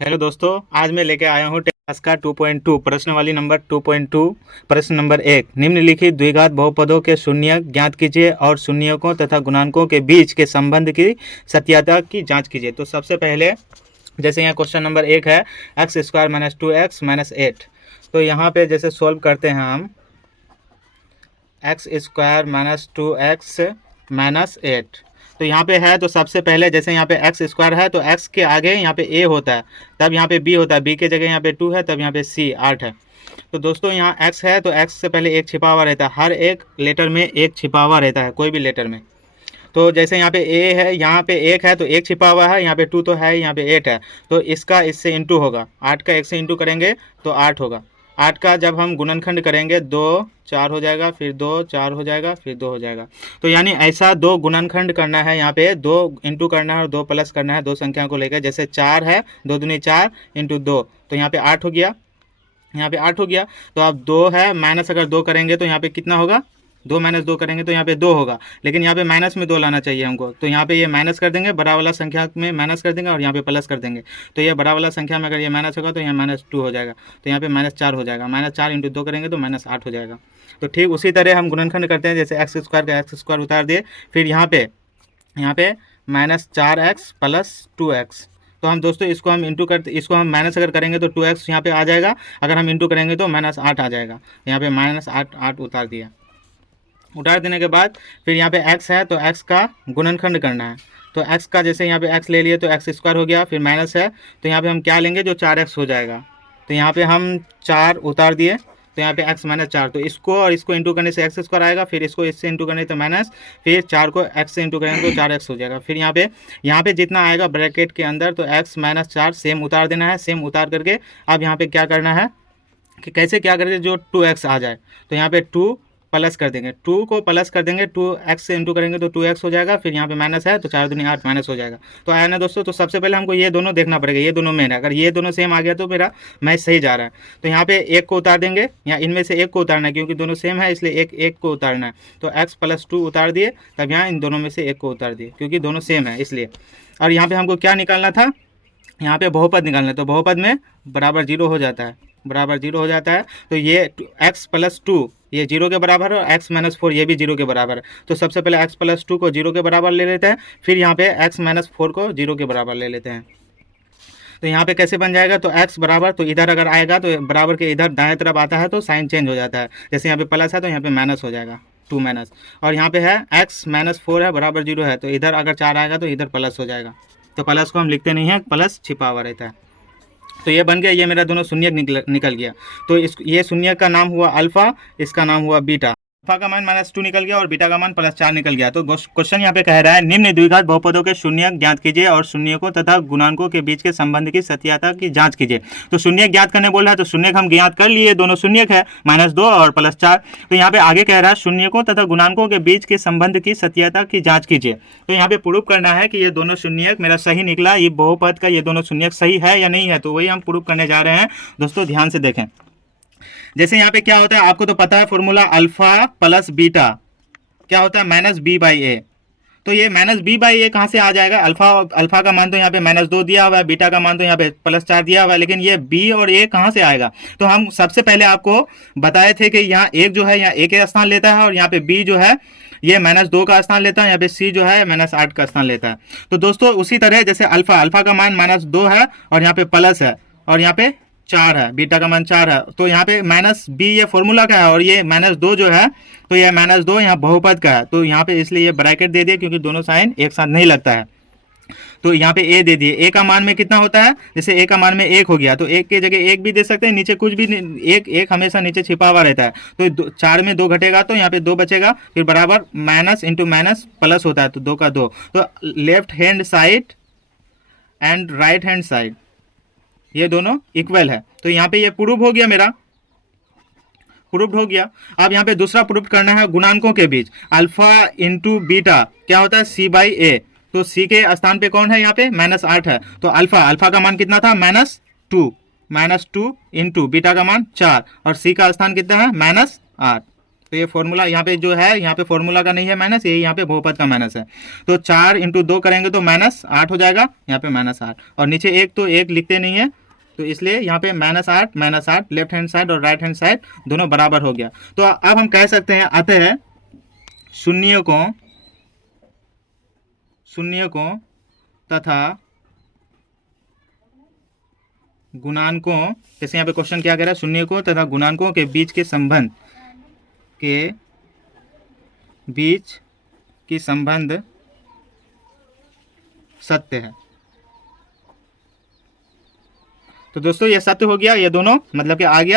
Hello दोस्तों, आज मैं लेके आया हूँ क्लास का 2.2 प्रश्नावली नंबर 2.2। प्रश्न नंबर 1, निम्नलिखित द्विघात बहुपदों के शून्यक ज्ञात कीजिए और शून्यकों तथा गुणांकों के बीच के संबंध की सत्यता की जांच कीजिए। तो सबसे पहले जैसे यहाँ क्वेश्चन नंबर 1 है x square minus 2x minus 8। तो यहाँ पे जैसे सॉल्व करते हैं हम x square minus 2x minus 8। तो यहाँ पे है, तो सबसे पहले जैसे यहाँ पे एक्स स्क्वायर है तो एक्स के आगे यहाँ पे ए होता है, तब यहाँ पे बी होता है, बी के जगह यहाँ पे 2 है, तब यहाँ पे सी 8 है। तो दोस्तों यहाँ एक्स है तो एक्स से पहले एक छिपा हुआ रहता है, हर एक लेटर में एक छिपा हुआ रहता है, कोई भी लेटर में। तो जैसे यहाँ पे ए है, यहाँ पे एक है तो एक छिपा हुआ है, यहाँ पे 2 तो है, यहाँ पे 8 है, तो इसका इससे इंटू होगा, 8 का 1 से इंटू करेंगे तो 8 होगा। 8 का जब हम गुणनखंड करेंगे 2 4 हो जाएगा, फिर 2 4 हो जाएगा, फिर 2 हो जाएगा। तो यानी ऐसा 2 गुणनखंड करना है, यहाँ पे 2 इंटू करना है और 2 प्लस करना है, 2 संख्या को लेकर। जैसे 4 है, 2 दूनी 4 इंटू 2, तो यहाँ पे 8 हो गया, यहाँ पे 8 हो गया। तो अब 2 है, माइनस अगर 2 करेंगे तो यहाँ पे कितना होगा, 2 माइनस 2 करेंगे तो यहाँ पे 2 होगा, लेकिन यहाँ पे माइनस में 2 लाना चाहिए हमको। तो यहाँ पे ये माइनस कर देंगे, बड़ा वाला संख्या में माइनस कर देंगे और यहाँ पे प्लस कर देंगे। तो ये बड़ा वाला संख्या में अगर ये माइनस होगा तो यहाँ -2 हो जाएगा, तो यहाँ पे -4 हो जाएगा। -4 इंटू 2 करेंगे तो -8 हो जाएगा। तो ठीक उसी तरह हम गुणनखंड करते हैं, जैसे एक्स स्क्वायर का एक्स स्क्वायर उतार दिए, फिर यहाँ पे -4x प्लस 2x। तो हम दोस्तों इसको हम इंटू करते, इसको हम माइनस अगर करेंगे तो 2x यहाँ पे आ जाएगा, अगर हम इंटू करेंगे तो -8 आ जाएगा। यहाँ पे -8 उतार दिया। उतार देने के बाद फिर यहाँ पे x है तो x का गुणनखंड करना है। तो x का जैसे यहाँ पे x ले लिए तो एक्स स्क्वायर हो गया, फिर माइनस है तो यहाँ पे हम क्या लेंगे, जो 4x हो जाएगा। तो यहाँ पे हम 4 उतार दिए, तो यहाँ पे x माइनस 4, तो इसको और इसको इंटू करने से एक्स स्क्वायर आएगा, फिर इसको इससे इंटू करने तो माइनस, फिर 4 को x से इंटू करेंगे तो 4x हो जाएगा। फिर यहाँ पे जितना आएगा ब्रैकेट के अंदर तो x माइनस 4 सेम उतार देना है। सेम उतार करके अब यहाँ पे क्या करना है कि कैसे क्या करके जो 2x आ जाए, तो यहाँ पे 2 प्लस कर देंगे, 2 को प्लस कर देंगे, 2x से इंटू करेंगे तो 2x हो जाएगा, फिर यहाँ पे माइनस है तो 4 दूनी 8 माइनस हो जाएगा। तो आया ना दोस्तों। तो सबसे पहले हमको ये दोनों देखना पड़ेगा, ये दोनों मेन है, अगर ये दोनों सेम आ गया तो मेरा मैच सही जा रहा है। तो यहाँ पे एक को उतार देंगे, या इनमें से एक को उतारना है, क्योंकि दोनों सेम है इसलिए एक को उतारना है। तो x प्लस 2 उतार दिए, तब यहाँ इन दोनों में से एक को उतार दिए, क्योंकि दोनों सेम है इसलिए। और यहाँ पे हमको क्या निकालना था, यहाँ पे बहुपद निकालना है। तो बहुपद में बराबर 0 हो जाता है, बराबर 0 हो जाता है। तो ये x प्लस 2 ये 0 के बराबर है, और x माइनस 4 ये भी 0 के बराबर है। तो सबसे पहले x प्लस 2 को 0 के बराबर ले लेते हैं, फिर यहाँ पे x माइनस 4 को 0 के बराबर ले लेते हैं। तो यहाँ पे कैसे बन जाएगा, तो x बराबर, तो इधर अगर आएगा तो बराबर के इधर दाएं तरफ आता है तो साइन चेंज हो जाता है। जैसे यहाँ पे प्लस है तो यहाँ पे माइनस हो जाएगा, 2 माइनस, और यहाँ पे है x माइनस 4 है बराबर 0 है, तो इधर अगर 4 आएगा तो इधर प्लस हो जाएगा। तो प्लस को हम लिखते नहीं हैं, प्लस छिपा हुआ रहता है। तो ये बन गया, ये मेरा दोनों शून्यक निकल गया। तो ये शून्यक का नाम हुआ अल्फा, इसका नाम हुआ बीटा। अल्फा का मान -2 निकल गया और बीटा का मान +4 निकल गया। तो क्वेश्चन यहाँ पे कह रहा है, निम्न द्विघात बहुपदों के शून्यक ज्ञात कीजिए और शून्यकों तथा गुणांकों के बीच के संबंध की सत्यता की जांच कीजिए। तो शून्यक ज्ञात करने बोल रहा है, तो शून्यक हम ज्ञात कर लिए, दोनों शून्यक है, -2 और +4। तो यहाँ पे आगे कह रहा है, शून्यकों तथा गुणांकों के बीच के संबंध की सत्यता की जांच कीजिए। तो यहाँ पे प्रूव करना है कि ये दोनों शून्यक मेरा सही निकला, ये बहुपद का ये दोनों शून्यक सही है या नहीं है। तो वही हम प्रूव करने जा रहे हैं। दोस्तों ध्यान से देखें, जैसे यहाँ पे क्या होता है, आपको तो पता है फॉर्मूला अल्फा प्लस बीटा क्या होता है, -b/a। तो ये -b/a कहाँ से आ जाएगा, अल्फा का मान तो यहाँ पे -2 दिया हुआ है, बीटा का मान तो यहाँ पे +4 दिया हुआ है, लेकिन ये b और a कहाँ से आएगा। तो हम सबसे पहले आपको बताए थे कि यहाँ एक जो है यहाँ a के स्थान लेता है, और यहाँ पे b जो है ये -2 का स्थान लेता है, यहाँ पे c जो है -8 का स्थान लेता है। तो दोस्तों उसी तरह जैसे अल्फा का मान -2 है और यहाँ पे प्लस है, और यहाँ पे 4 है, बीटा का मान 4 है, तो यहाँ पे -b ये फॉर्मूला का है, और ये -2 जो है तो ये -2 यहाँ बहुपद का है। तो यहाँ पे इसलिए ये ब्रैकेट दे दिए, क्योंकि दोनों साइन एक साथ नहीं लगता है। तो यहाँ पे a दे दिए। a का मान में कितना होता है, जैसे a का मान में 1 हो गया, तो 1 की जगह 1 भी दे सकते हैं, नीचे कुछ भी एक हमेशा नीचे छिपा हुआ रहता है। तो 4 में 2 घटेगा तो यहाँ पे 2 बचेगा, फिर बराबर माइनस इंटू माइनस प्लस होता है, तो 2 का 2। तो left hand side and right hand side ये दोनों इक्वल है। तो यहाँ पे ये प्रूव हो गया, मेरा प्रूफ हो गया। अब यहाँ पे दूसरा प्रूफ करना है गुणांकों के बीच, अल्फा इंटू बीटा क्या होता है, c/a। तो c के स्थान पे कौन है, यहाँ पे -8 है, तो अल्फा का मान कितना था, -2 इंटू बीटा का मान 4, और c का स्थान कितना है, -8। तो ये फॉर्मूला यहाँ पे जो है, यहाँ पे फॉर्मूला का नहीं है माइनस, ये यहाँ पे बहुपद का माइनस है। तो 4 इंटू 2 करेंगे तो -8 हो जाएगा, यहाँ पे -8, और नीचे एक तो एक लिखते नहीं है, तो इसलिए यहाँ पे -8 लेफ्ट हैंड साइड और राइट हैंड साइड दोनों बराबर हो गया। तो अब हम कह सकते हैं अतः शून्य को तथा गुणांकों, जैसे यहाँ पे क्वेश्चन क्या कह रहा है, शून्य को तथा गुणांकों के बीच के संबंध सत्य है। तो दोस्तों ये सत्य हो गया, ये दोनों मतलब कि आ गया।